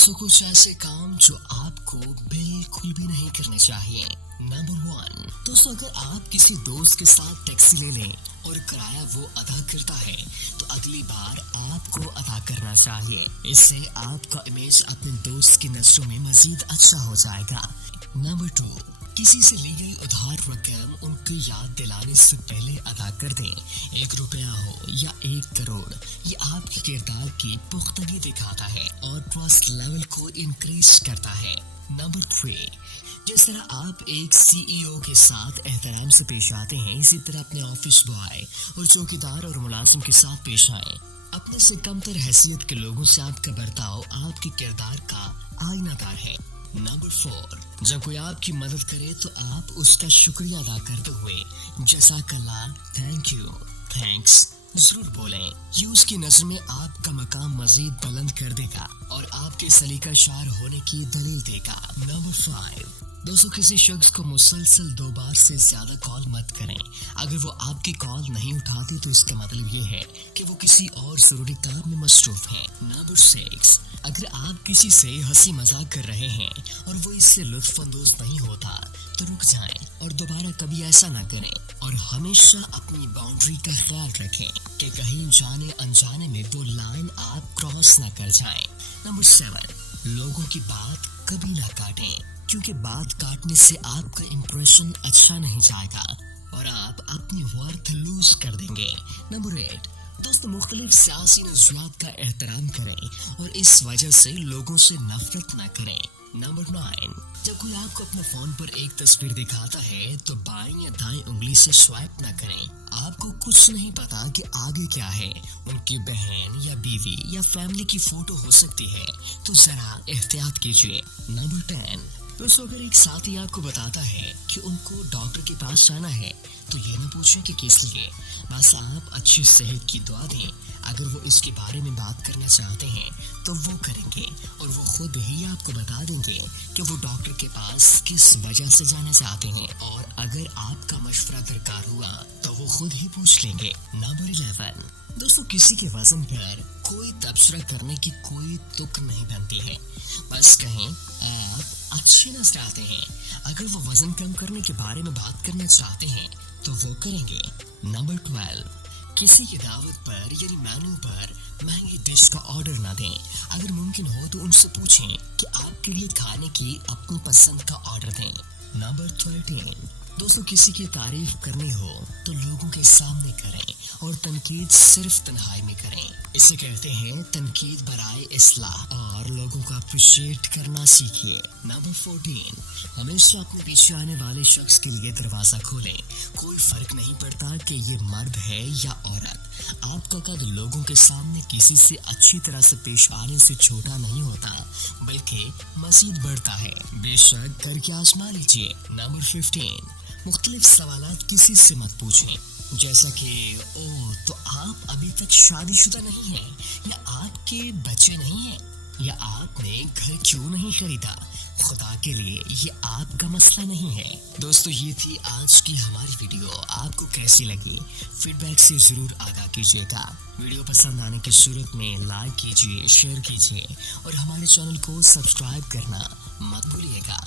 दोस्तों कुछ ऐसे काम जो आपको बिल्कुल भी नहीं करने चाहिए। नंबर 1, दोस्तों अगर आप किसी दोस्त के साथ टैक्सी ले लें और किराया वो अदा करता है तो अगली बार आपको अदा करना चाहिए। इससे आपका इमेज अपने दोस्त की नजरों में मजीद अच्छा हो जाएगा। नंबर 2, किसी से ली गई उधार रकम उनकी याद दिलाने से पहले अदा कर दें। 1 रुपया हो या 1 करोड़, ये आपके किरदार की पुख्तगी दिखाता है और ट्रस्ट लेवल को इंक्रीज करता है। नंबर 3, जिस तरह आप एक CEO के साथ एहतराम से पेश आते हैं, इसी तरह अपने ऑफिस बॉय और चौकीदार और मुलाजिम के साथ पेश आए। अपने से कमतर हैसियत के लोगों से आपका बर्ताव आपके किरदार का आईनादार है। नंबर 4, जब कोई आपकी मदद करे तो आप उसका शुक्रिया अदा करते हुए जज़ाकल्लाह, थैंक यू, थैंक्स जरूर बोलें। ये उसकी नजर में आपका मकाम मजीद बुलंद कर देगा और आपके सलीका शार होने की दलील देगा। नंबर 5, दोस्तों किसी शख्स को मुसलसल 2 बार से ज्यादा कॉल मत करें। अगर वो आपकी कॉल नहीं उठाती तो इसका मतलब ये है कि वो किसी और जरूरी काम में मसरूफ है। नंबर 6, अगर आप किसी से हंसी मजाक कर रहे हैं और वो इससे लुत्फ अंदोज नहीं होता तो रुक जाएं और दोबारा कभी ऐसा ना करें। और हमेशा अपनी बाउंड्री का ख्याल रखें कि कहीं जाने अनजाने में वो लाइन आप क्रॉस ना कर जाएं। नंबर 7, लोगों की बात कभी ना काटें, क्योंकि बात काटने से आपका इंप्रेशन अच्छा नहीं जाएगा और आप अपनी वर्थ लूज कर देंगे। नंबर 8, दोस्तों मुख्तलिफ सियासी नज़रियात का एहतराम करें और इस वजह से लोगों से नफरत ना करें। नंबर 9, जब कोई आपको अपने फोन पर एक तस्वीर दिखाता है तो बाएं या दाएं उंगली से स्वाइप ना करें। आपको कुछ नहीं पता कि आगे क्या है, उनकी बहन या बीवी या फैमिली की फोटो हो सकती है, तो जरा एहतियात कीजिए। नंबर 10, दोस्तों अगर एक साथी आपको बताता है कि उनको डॉक्टर के पास जाना है तो ये न पूछें कि किस लिए, बस आप अच्छी सेहत की दुआ दें। अगर वो इसके बारे में बात करना चाहते हैं तो वो करेंगे और वो खुद ही आपको बता देंगे कि वो डॉक्टर के पास किस वजह से जाना चाहते हैं, और अगर आपका मशवरा दरकार हुआ तो वो खुद ही पूछ लेंगे। नंबर 11, दोस्तों किसी के वजन पर कोई तबसरा करने की कोई तुक नहीं बनती है, बस कहें आप अच्छे नजर आते हैं। अगर वो वजन कम करने के बारे में बात करना चाहते हैं तो वो करेंगे। नंबर 12, किसी की दावत पर यानी मेन्यू पर महंगी डिश का ऑर्डर ना दें। अगर मुमकिन हो तो उनसे पूछें कि आपके लिए खाने की अपनी पसंद का ऑर्डर दें। नंबर 13, दोस्तों किसी की तारीफ करनी हो तो लोगों के सामने करें और तनकीद सिर्फ तन्हाई में करें। इसे कहते हैं तनकीद बराए इस्लाह, और लोगों को अप्रिशिएट करना सीखिए। नंबर 14, हमेशा अपने पीछे आने वाले शख्स के लिए दरवाजा खोलें। कोई फर्क नहीं पड़ता कि ये मर्द है या औरत, आपका कद लोगों के सामने किसी से अच्छी तरह से पेश आने से छोटा नहीं होता बल्कि मजीद बढ़ता है। बेशक करके आजमा लीजिए। नंबर 15, मुख्तलिफ सवालात किसी से मत पूछें, जैसा कि ओ तो आप अभी तक शादीशुदा नहीं हैं, या आपके बच्चे नहीं हैं, या आपने घर क्यों नहीं खरीदा। खुदा के लिए ये आपका मसला नहीं है। दोस्तों ये थी आज की हमारी वीडियो, आपको कैसी लगी फीडबैक से जरूर आगाह कीजिएगा। वीडियो पसंद आने की सूरत में लाइक कीजिए, शेयर कीजिए और हमारे चैनल को सब्सक्राइब करना मत भूलिएगा।